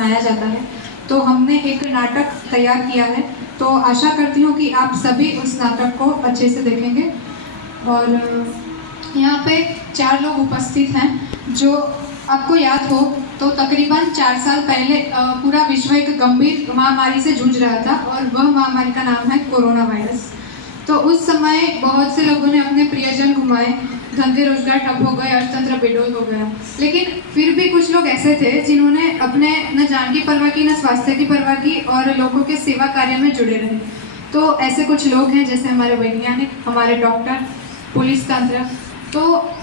मनाया जाता है, तो हमने एक नाटक तैयार किया है। तो आशा करती हूँ कि आप सभी उस नाटक को अच्छे से देखेंगे। और यहाँ पे 4 लोग उपस्थित हैं जो आपको याद हो तो तकरीबन 4 साल पहले पूरा विश्व एक गंभीर महामारी से जूझ रहा था और वह महामारी का नाम है कोरोना वायरस। तो उस समय बहुत से लोगों ने अपने प्रियजन घुमाए, धंधे रोजगार ठप हो गए, अर्थतंत्र बेडोल हो गया। लेकिन फिर भी कुछ लोग ऐसे थे जिन्होंने अपने न जान की परवाह की, न स्वास्थ्य की परवाह की और लोगों के सेवा कार्य में जुड़े रहे। तो ऐसे कुछ लोग हैं जैसे हमारे वैज्ञानिक, हमारे डॉक्टर, पुलिस तंत्र। तो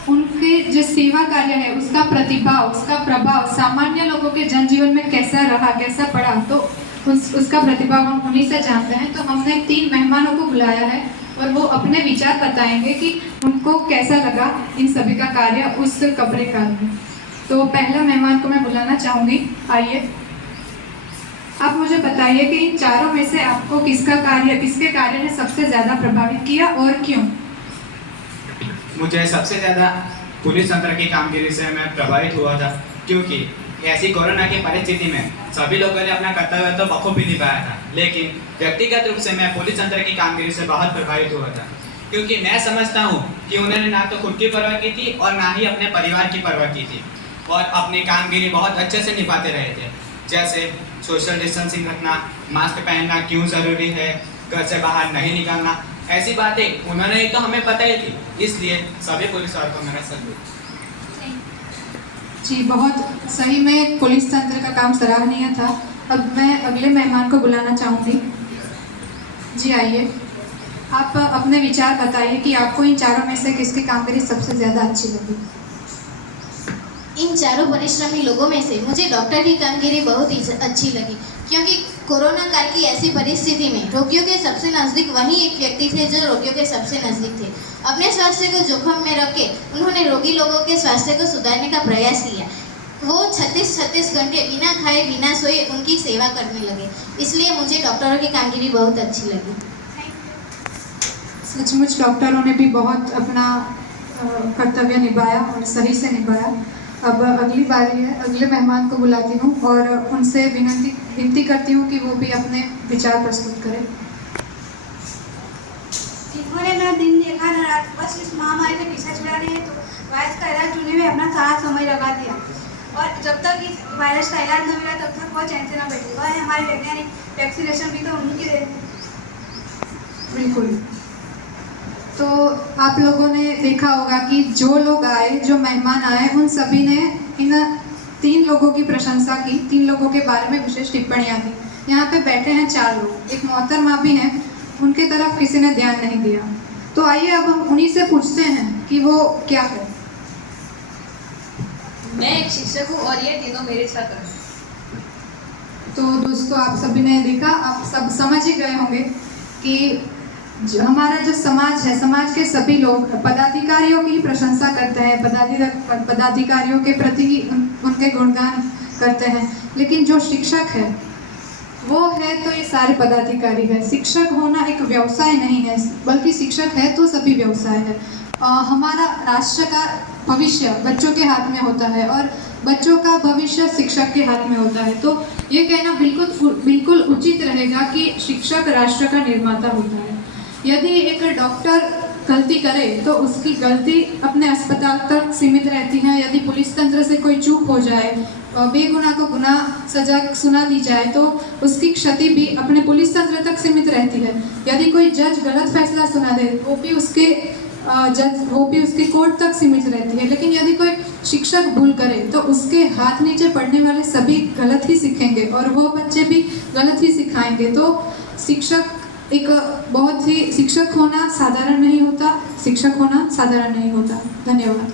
उनके जो सेवा कार्य है उसका प्रतिभाव, उसका प्रभाव सामान्य लोगों के जनजीवन में कैसा रहा, कैसा पड़ा, तो उसका प्रतिभाव हम उन्हीं से जानते हैं। तो हमने 3 मेहमानों को बुलाया है और वो अपने विचार बताएंगे कि उनको कैसा लगा इन सभी का कार्य उस कपड़े काल में। तो पहला मेहमान को मैं बुलाना चाहूँगी, आइए। आप मुझे बताइए कि इन चारों में से आपको किसके कार्य ने सबसे ज़्यादा प्रभावित किया और क्यों? मुझे सबसे ज़्यादा पुलिस तंत्र की कामगिरी से मैं प्रभावित हुआ था, क्योंकि ऐसी कोरोना की परिस्थिति में सभी लोगों ने अपना कर्तव्य तो बखूबी निभाया था, लेकिन व्यक्तिगत रूप से मैं पुलिस तंत्र की कामगिरी से बहुत प्रभावित हुआ था। क्योंकि मैं समझता हूँ कि उन्होंने ना तो खुद की परवाह की थी और ना ही अपने परिवार की परवाह की थी और अपनी कामगिरी बहुत अच्छे से निभाते रहे थे। जैसे सोशल डिस्टेंसिंग रखना, मास्क पहनना क्यों ज़रूरी है, घर से बाहर नहीं निकलना, ऐसी बातें उन्होंने तो हमें पता ही थी। इसलिए सभी पुलिस वालों को मेरा सल्यूट। जी, बहुत सही में पुलिस तंत्र का काम सराहनीय था। अब मैं अगले मेहमान को बुलाना चाहूँगी। जी, आइए। आप अपने विचार बताइए कि आपको इन चारों में से किसकी कामगिरी सबसे ज़्यादा अच्छी लगी? इन चारों परिश्रमी लोगों में से मुझे डॉक्टर की कामगिरी बहुत ही अच्छी लगी, क्योंकि कोरोना काल की ऐसी परिस्थिति में रोगियों के सबसे नज़दीक वही एक व्यक्ति थे जो रोगियों के सबसे नज़दीक थे। अपने स्वास्थ्य को जोखिम में रख के उन्होंने रोगी लोगों के स्वास्थ्य को सुधारने का प्रयास किया। वो 36 घंटे बिना खाए बिना सोए उनकी सेवा करने लगे। इसलिए मुझे डॉक्टरों की कामगिरी बहुत अच्छी लगी। सचमुच डॉक्टरों ने भी बहुत अपना कर्तव्य निभाया और सही से निभाया। अब अगली बारी है, अगले मेहमान को बुलाती हूँ और उनसे विनती करती हूँ कि वो भी अपने विचार प्रस्तुत करें। जिन्होंने ना दिन देखा ना रात, बस इस महामारी के पीछे छुड़ाने हेतु वायरस का इलाज ढूंढने में अपना सारा समय लगा दिया और जब तक इस वायरस का इलाज न मिला तब तक वो चैन से न बैठे। वह है हमारे वैज्ञानिक, वैक्सीनेशन भी तो उन्हीं की देन है। बिल्कुल। तो आप लोगों ने देखा होगा कि जो लोग आए, जो मेहमान आए, उन सभी ने इन 3 लोगों की प्रशंसा की, 3 लोगों के बारे में विशेष टिप्पणियाँ दी। यहाँ पे बैठे हैं 4 लोग, एक मोहतरमा भी हैं, उनके तरफ किसी ने ध्यान नहीं दिया। तो आइए अब हम उन्हीं से पूछते हैं कि वो क्या है। मैं एक शिक्षक हूँ और ये तीनों मेरे छात्र हैं। तो दोस्तों, आप सभी ने देखा, आप सब समझ ही गए होंगे कि हमारा जो समाज है, समाज के सभी लोग पदाधिकारियों की प्रशंसा करते हैं, पदाधिकारियों के प्रति ही उनके गुणगान करते हैं। लेकिन जो शिक्षक है वो है तो ये सारे पदाधिकारी है। शिक्षक होना एक व्यवसाय नहीं है, बल्कि शिक्षक है तो सभी व्यवसाय है। हमारा राष्ट्र का भविष्य बच्चों के हाथ में होता है और बच्चों का भविष्य शिक्षक के हाथ में होता है। तो ये कहना बिल्कुल उचित रहेगा कि शिक्षक राष्ट्र का निर्माता होता है। यदि एक डॉक्टर गलती करे तो उसकी गलती अपने अस्पताल तक सीमित रहती है। यदि पुलिस तंत्र से कोई चूक हो जाए, बेगुनाह को गुनाह सजा सुना दी जाए, तो उसकी क्षति भी अपने पुलिस तंत्र तक सीमित रहती है। यदि कोई जज गलत फैसला सुना दे, वो भी उसके कोर्ट तक सीमित रहती है। लेकिन यदि कोई शिक्षक भूल करे तो उसके हाथ नीचे पढ़ने वाले सभी गलत ही सीखेंगे और वो बच्चे भी गलत ही सिखाएंगे। तो शिक्षक होना साधारण नहीं होता, शिक्षक होना साधारण नहीं होता। धन्यवाद।